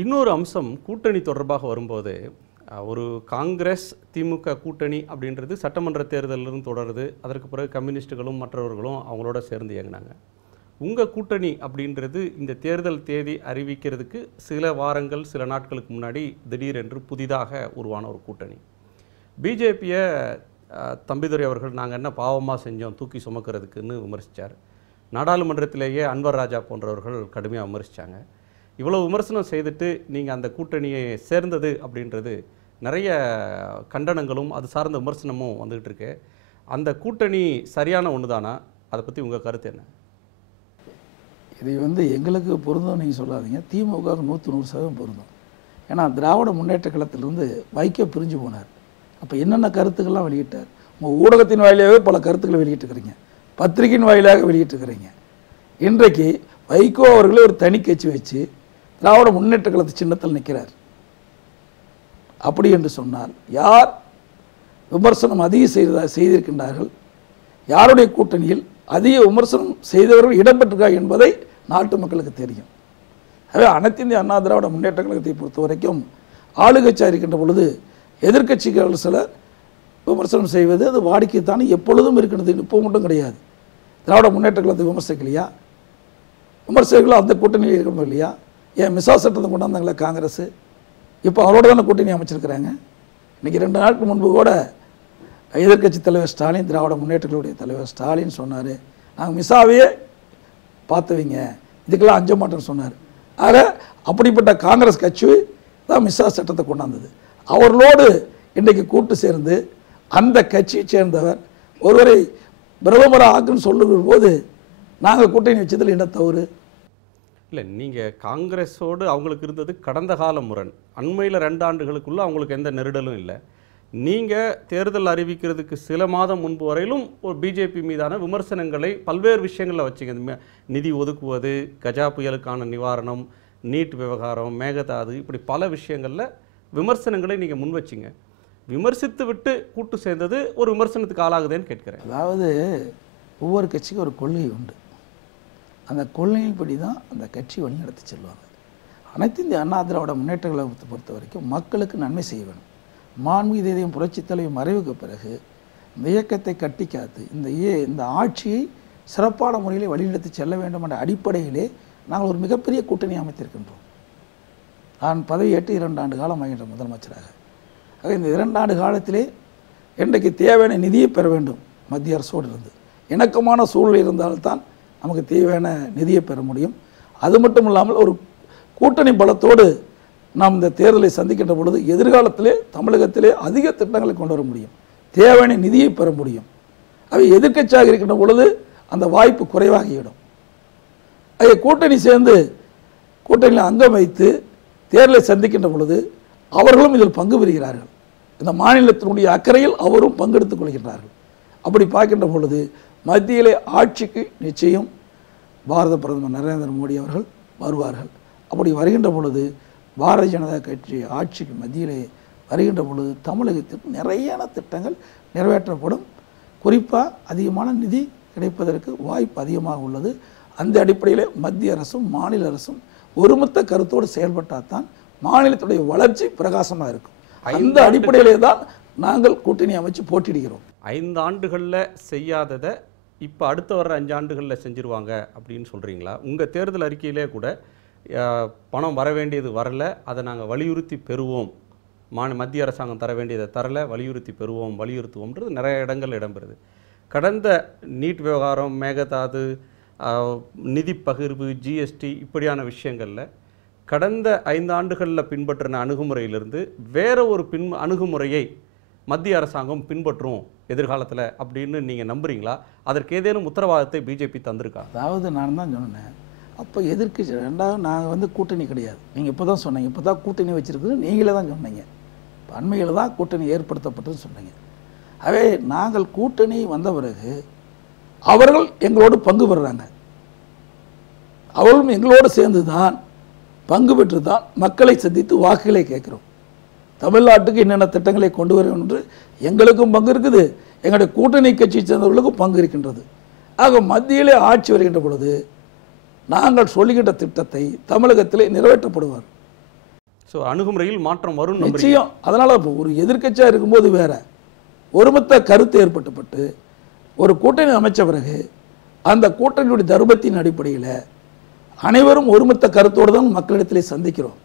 இன்னொரு அம்சம் கூட்டணி தொடர்பாக வரும்போது ஒரு காங்கிரஸ் திமுக கூட்டணி அப்படின்றது சட்டமன்ற தேர்தலிலிருந்து தொடருது. அதற்கு பிறகு கம்யூனிஸ்ட்டுகளும் மற்றவர்களும் அவங்களோட சேர்ந்து இயங்கினாங்க. உங்கள் கூட்டணி அப்படின்றது இந்த தேர்தல் தேதி அறிவிக்கிறதுக்கு சில வாரங்கள் சில நாட்களுக்கு முன்னாடி திடீரென்று புதிதாக உருவான ஒரு கூட்டணி. பிஜேபியை தம்பிதுரை அவர்கள் நாங்கள் என்ன பாவமாக செஞ்சோம் தூக்கி சுமக்கிறதுக்குன்னு விமர்சித்தார். நாடாளுமன்றத்திலேயே அன்வர் ராஜா போன்றவர்கள் கடுமையாக விமர்சித்தாங்க. இவ்வளோ விமர்சனம் செய்துட்டு நீங்கள் அந்த கூட்டணியை சேர்ந்தது அப்படின்றது நிறைய கண்டனங்களும் அது சார்ந்த விமர்சனமும் வந்துகிட்டு இருக்கு. அந்த கூட்டணி சரியான ஒன்று தானா? அதை பற்றி உங்கள் கருத்து என்ன? இது எங்களுக்கு பொருந்தும் நீங்கள் சொல்லாதீங்க. திமுக 100% பொருந்தும். ஏன்னா திராவிட முன்னேற்ற கழகத்திலிருந்து வைகோ பிரிஞ்சு போனார். அப்போ என்னென்ன கருத்துக்கள்லாம் வெளியிட்டார்? உங்கள் ஊடகத்தின் வாயிலாகவே பல கருத்துக்களை வெளியிட்டுக்கிறீங்க, பத்திரிகையின் வாயிலாக வெளியிட்டுக்கிறீங்க. இன்றைக்கு வைகோ அவர்களே ஒரு தனி கட்சி வச்சு திராவிட முன்னேற்ற கழகத்து சின்னத்தில் நிற்கிறார். அப்படி என்று சொன்னால் யார் விமர்சனம் அதிகம் செய்திருக்கின்றார்கள், யாருடைய கூட்டணியில் அதிக விமர்சனம் செய்தவர்கள் இடம்பெற்றிருக்கார் என்பதை நாட்டு மக்களுக்கு தெரியும். ஆகவே அனைத்து இந்திய அண்ணா திராவிட முன்னேற்ற கழகத்தை பொறுத்த வரைக்கும் ஆளுங்கட்சியாக இருக்கின்ற பொழுது எதிர்க்கட்சிகள் சிலர் விமர்சனம் செய்வது அது வாடிக்கைத்தானே எப்பொழுதும் இருக்கிறது. இப்போ மட்டும் கிடையாது. திராவிட முன்னேற்ற கழகத்தை விமர்சிக்கலையா? விமர்சகர்கள் அந்த கூட்டணியில் இருக்கணும் இல்லையா? ஏன் மிசா சட்டத்தை கொண்டாந்தாங்களா காங்கிரஸ்? இப்போ அவரோட தானே கூட்டணி அமைச்சிருக்கிறாங்க. இன்றைக்கி 2 நாட்கள் முன்பு கூட எதிர்க்கட்சி தலைவர் ஸ்டாலின், திராவிட முன்னேற்றங்களுடைய தலைவர் ஸ்டாலின் சொன்னார், நாங்கள் மிசாவையே பார்த்துவீங்க, இதுக்கெல்லாம் அஞ்ச மாட்டேன்னு சொன்னார். ஆக அப்படிப்பட்ட காங்கிரஸ் கட்சி தான் மிசா சட்டத்தை கொண்டாந்தது. அவர்களோடு இன்றைக்கு கூட்டு சேர்ந்து அந்த கட்சியை சேர்ந்தவர் ஒருவரை பிரதமராக ஆக்குன்னு சொல்லுகிற போது நாங்கள் கூட்டணி வச்சதில் என்ன தவறு? இல்லை, நீங்கள் காங்கிரஸோடு அவங்களுக்கு இருந்தது கடந்த கால முரண். அண்மையில் 2 ஆண்டுகளுக்குள்ளே அவங்களுக்கு எந்த நெருடலும் இல்லை. நீங்கள் தேர்தல் அறிவிக்கிறதுக்கு சில மாதம் முன்பு வரையிலும் ஒரு பிஜேபி மீதான விமர்சனங்களை பல்வேறு விஷயங்களில் வச்சிங்க. நிதி ஒதுக்குவது, கஜா புயலுக்கான நிவாரணம், நீட் விவகாரம், மேகதாது, இப்படி பல விஷயங்களில் விமர்சனங்களை நீங்கள் முன் வச்சிங்க. விமர்சித்து விட்டு கூட்டு சேர்ந்தது ஒரு விமர்சனத்துக்கு ஆளாகுதுன்னு கேட்குறேன். அதாவது ஒவ்வொரு கட்சிக்கும் ஒரு கொள்கை உண்டு. அந்த கொள்கையின்படி தான் அந்த கட்சி வழிநடத்தி செல்வாங்க. அனைத்து இந்திய அண்ணா திராவிட முன்னேற்ற கழகத்தை பொறுத்த வரைக்கும் மக்களுக்கு நன்மை செய்ய வேணும். மாண்புமிகு இதயம் புரட்சித் தலைவர் மறைவுக்கு பிறகு இந்த இயக்கத்தை கட்டி காத்து இந்த ஆட்சியை சிறப்பான முறையில் வழிநடத்தி செல்ல வேண்டும் என்ற அடிப்படையிலே நாங்கள் ஒரு மிகப்பெரிய கூட்டணி அமைத்திருக்கின்றோம். நான் பதவியேற்று 2 ஆண்டு காலம் ஆகின்ற முதலமைச்சராக. ஆக இந்த 2 ஆண்டு காலத்திலே இன்றைக்கு தேவையான நிதியை பெற வேண்டும். மத்திய அரசோடு இருந்து இணக்கமான சூழல் இருந்தால்தான் நமக்கு தேவையான நிதியை பெற முடியும். அது மட்டும் இல்லாமல் ஒரு கூட்டணி பலத்தோடு நாம் இந்த தேர்தலை சந்திக்கின்ற பொழுது எதிர்காலத்திலே தமிழகத்திலே அதிக திட்டங்களை கொண்டு வர முடியும், தேவையான நிதியை பெற முடியும். அவை எதிர்க்கட்சியாக இருக்கின்ற பொழுது அந்த வாய்ப்பு குறைவாகிவிடும். அதை கூட்டணி சேர்ந்து கூட்டணியில் அங்கம் வைத்து தேர்தலை சந்திக்கின்ற பொழுது அவர்களும் இதில் பங்கு பெறுகிறார்கள். இந்த மாநிலத்தினுடைய அக்கறையில் அவரும் பங்கெடுத்துக் கொள்கின்றார்கள். அப்படி பார்க்கின்ற பொழுது மத்தியிலே ஆட்சிக்கு நிச்சயம் பாரத பிரதமர் நரேந்திர மோடி அவர்கள் வருவார்கள். அப்படி வருகின்ற பொழுது பாரதிய ஜனதா கட்சி ஆட்சிக்கு மத்தியிலே வருகின்ற பொழுது தமிழகத்திற்கு நிறையான திட்டங்கள் நிறைவேற்றப்படும். குறிப்பாக அதிகமான நிதி கிடைப்பதற்கு வாய்ப்பு அதிகமாக உள்ளது. அந்த அடிப்படையில் மத்திய அரசும் மாநில அரசும் ஒருமித்த கருத்தோடு செயல்பட்டால் தான் மாநிலத்துடைய வளர்ச்சி பிரகாசமாக இருக்கும். அந்த அடிப்படையிலே தான் நாங்கள் கூட்டணி அமைச்சு போட்டியிடுகிறோம். 5 ஆண்டுகளில் செய்யாததை இப்போ அடுத்த வர 5 ஆண்டுகளில் செஞ்சுருவாங்க அப்படின்னு சொல்கிறீங்களா? உங்கள் தேர்தல் அறிக்கையிலே கூட பணம் வர வேண்டியது வரல, அதை நாங்கள் வலியுறுத்தி பெறுவோம், மத்திய அரசாங்கம் தர வேண்டியதை தரலை, வலியுறுத்தி பெறுவோம், வலியுறுத்துவோம்ன்றது நிறைய இடங்கள் இடம்பெறுது. கடந்த நீட் விவகாரம், மேகதாது, நிதி பகிர்வு, ஜிஎஸ்டி இப்படியான விஷயங்களில் கடந்த 5 ஆண்டுகளில் பின்பற்றின அணுகுமுறையிலிருந்து வேற ஒரு அணுகுமுறையை மத்திய அரசாங்கம் பின்பற்றும் எதிர்காலத்தில் அப்படின்னு நீங்கள் நம்புறீங்களா? அதற்கு ஏதேனும் உத்தரவாதத்தை பிஜேபி தந்திருக்கா? அதாவது நான் தான் சொன்னேன், அப்போ எதிர்க்கட்சி 2வது நாங்கள் கூட்டணி கிடையாது. நீங்கள் இப்போ தான் சொன்னீங்க, இப்போ தான் கூட்டணி வச்சுருக்குது நீங்களே தான் சொன்னீங்க. அண்மையில் தான் கூட்டணி ஏற்படுத்தப்பட்டதுன்னு சொன்னீங்க. ஆகவே நாங்கள் கூட்டணி வந்த பிறகு அவர்கள் எங்களோடு பங்கு பெறுறாங்க. அவர்களும் எங்களோடு சேர்ந்து தான் பங்கு பெற்று தான் மக்களை சந்தித்து வாக்குகளை கேட்குறோம். தமிழ்நாட்டுக்கு என்னென்ன திட்டங்களை கொண்டு வரும் என்று எங்களுக்கும் பங்கு இருக்குது, எங்களுடைய கூட்டணி கட்சியை சேர்ந்தவர்களுக்கும் பங்கு இருக்கின்றது. ஆக மத்தியிலே ஆட்சி வருகின்ற பொழுது நாங்கள் சொல்லுகின்ற திட்டத்தை தமிழகத்திலே நிறைவேற்றப்படுவார். ஸோ அணுகுமுறையில் மாற்றம் வரும் நிச்சயம். அதனால் இப்போ ஒரு எதிர்க்கட்சியாக இருக்கும்போது வேற ஒருமித்த கருத்து ஏற்பட்டுப்பட்டு ஒரு கூட்டணி அமைச்ச பிறகு அந்த கூட்டணியுடைய தர்மத்தின் அடிப்படையில் அனைவரும் ஒருமித்த கருத்தோடு தான் மக்களிடத்திலே சந்திக்கிறோம்.